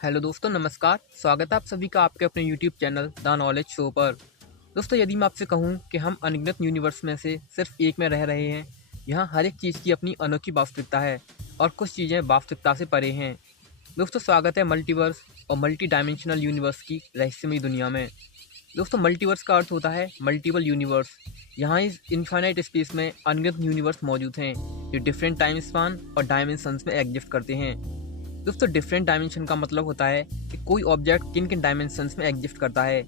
Hello दोस्तों, नमस्कार। स्वागत है आप सभी का आपके अपने YouTube channel the knowledge show पर। दोस्तों, यदि मैं आपसे कहूं कि हम अनगिनत यूनिवर्स में से सिर्फ एक में रह रहे हैं, यहाँ हर एक चीज़ की अपनी अनोखी वास्तविकता है और कुछ चीज़ें वास्तविकता से परे हैं। दोस्तों, स्वागत है मल्टीवर्स और मल्टी डायमेंशनल यूनिवर्स की रहस्यमयी दुनिया में। दोस्तों, मल्टीवर्स का अर्थ होता है मल्टीपल यूनिवर्स। यहाँ इस इनफाइनाइट स्पेस में अनगिनत यूनिवर्स मौजूद हैं जो डिफरेंट टाइम स्पान और डायमेंशंस में एग्जिस्ट करते हैं। दोस्तों, डिफरेंट डायमेंशन का मतलब होता है कि कोई ऑब्जेक्ट किन किन डायमेंशंस में एग्जिस्ट करता है।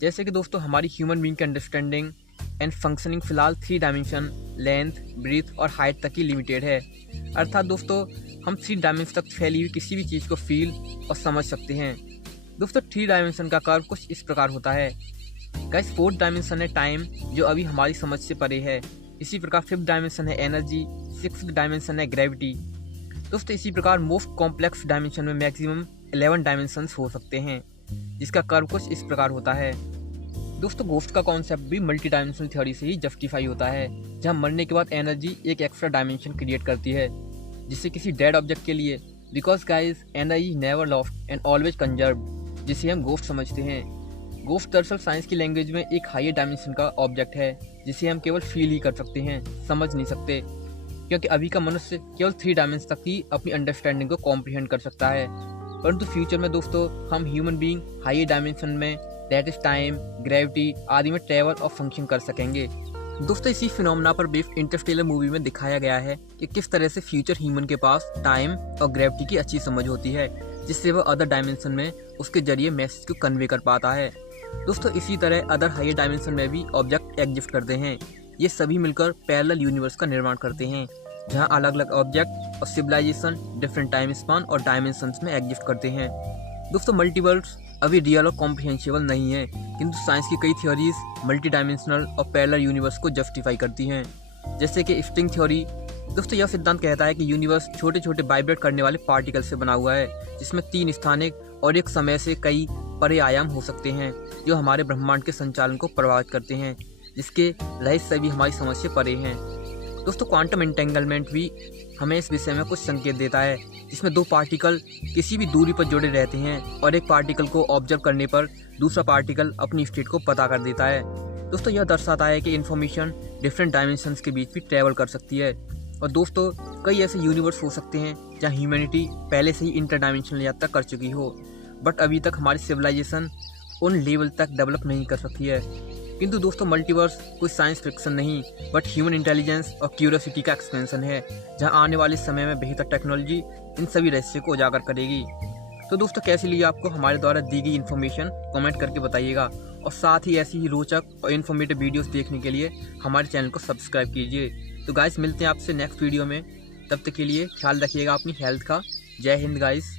जैसे कि दोस्तों हमारी ह्यूमन बीइंग की अंडरस्टैंडिंग एंड फंक्शनिंग फिलहाल 3 डायमेंशन लेंथ, ब्रीथ और हाइट तक ही लिमिटेड है। अर्थात दोस्तों हम 3 डायमेंशन तक फैली हुई किसी भी चीज़ को फील और समझ सकते हैं। दोस्तों 3 डायमेंशन का कर्व कुछ इस प्रकार होता है। गाइस, 4th डायमेंशन है टाइम, जो अभी हमारी समझ से परे है। इसी प्रकार 5th डायमेंशन है एनर्जी, 6th डायमेंशन है ग्रेविटी। दोस्तों इसी प्रकार मोस्ट कॉम्प्लेक्स डायमेंशन में मैक्सिमम 11 डायमेंशंस हो सकते हैं, जिसका कर्व कुछ इस प्रकार होता है। दोस्तों, घोस्ट का कॉन्सेप्ट भी मल्टी डायमेंशनल थ्योरी से ही जस्टिफाई होता है, जहां मरने के बाद एनर्जी एक एक्स्ट्रा डायमेंशन क्रिएट करती है, जिससे किसी डेड ऑब्जेक्ट के लिए because guys energy is never lost and always conserved, जिसे हम घोस्ट समझते हैं। घोस्ट दरअसल साइंस की लैंग्वेज में एक हायर डायमेंशन का ऑब्जेक्ट है, जिसे हम केवल फील ही कर सकते हैं, समझ नहीं सकते, क्योंकि अभी का मनुष्य केवल 3 डायमेंशन तक ही अपनी अंडरस्टैंडिंग को कॉम्प्रिहेंड कर सकता है। परंतु फ्यूचर में दोस्तों हम ह्यूमन बीइंग हाई डायमेंशन में दैट इज टाइम, ग्रेविटी आदि में ट्रैवल और फंक्शन कर सकेंगे। दोस्तों इसी फिनोमेना पर बेस्ड इंटरस्टेलर मूवी में दिखाया गया है कि किस तरह से फ्यूचर ह्यूमन के पास टाइम और ग्रेविटी की अच्छी समझ होती है, जिससे वह अदर डायमेंशन में उसके जरिए मैसेज को कन्वे कर पाता है। दोस्तों इसी तरह अदर हायर डायमेंशन में भी ऑब्जेक्ट एग्जिस्ट करते हैं। ये सभी मिलकर पैरेलल यूनिवर्स का निर्माण करते हैं, जहां अलग अलग ऑब्जेक्ट और सिविलाइजेशन डिफरेंट टाइम स्पान और डायमेंशंस में एग्जिस्ट करते हैं। दोस्तों मल्टीवर्स अभी रियल और कॉम्प्रिहेंसिबल नहीं है, किंतु साइंस की कई थ्योरीज मल्टी डायमेंशनल और पैरेलल यूनिवर्स को जस्टिफाई करती हैं, जैसे कि स्ट्रिंग थ्योरी। दोस्तों यह सिद्धांत कहता है कि यूनिवर्स छोटे छोटे वाइब्रेट करने वाले पार्टिकल से बना हुआ है, जिसमें 3 स्थानिक और एक समय से कई परे आयाम हो सकते हैं, जो हमारे ब्रह्मांड के संचालन को प्रभावित करते हैं, जिसके रहस्य भी हमारी समझ से परे हैं। दोस्तों क्वांटम एंटेंगलमेंट भी हमें इस विषय में कुछ संकेत देता है, जिसमें 2 पार्टिकल किसी भी दूरी पर जुड़े रहते हैं और एक पार्टिकल को ऑब्जर्व करने पर दूसरा पार्टिकल अपनी स्टेट को पता कर देता है। दोस्तों यह दर्शाता है कि इन्फॉर्मेशन डिफरेंट डायमेंशंस के बीच भी ट्रैवल कर सकती है। और दोस्तों कई ऐसे यूनिवर्स हो सकते हैं जहाँ ह्यूमैनिटी पहले से ही इंटर डायमेंशनल यात्रा कर चुकी हो, बट अभी तक हमारी सिविलाइजेशन उन लेवल तक डेवलप नहीं कर सकती है। किंतु दोस्तों मल्टीवर्स कोई साइंस फिक्शन नहीं, बट ह्यूमन इंटेलिजेंस और क्यूरियोसिटी का एक्सपेंशन है, जहां आने वाले समय में बेहतर टेक्नोलॉजी इन सभी रहस्य को उजागर करेगी। तो दोस्तों कैसी लगी आपको हमारे द्वारा दी गई इन्फॉर्मेशन, कमेंट करके बताइएगा, और साथ ही ऐसी ही रोचक और इन्फॉर्मेटिव वीडियोस देखने के लिए हमारे चैनल को सब्सक्राइब कीजिए। तो गाइस मिलते हैं आपसे नेक्स्ट वीडियो में, तब तक के लिए ख्याल रखिएगा अपनी हेल्थ का। जय हिंद गाइस।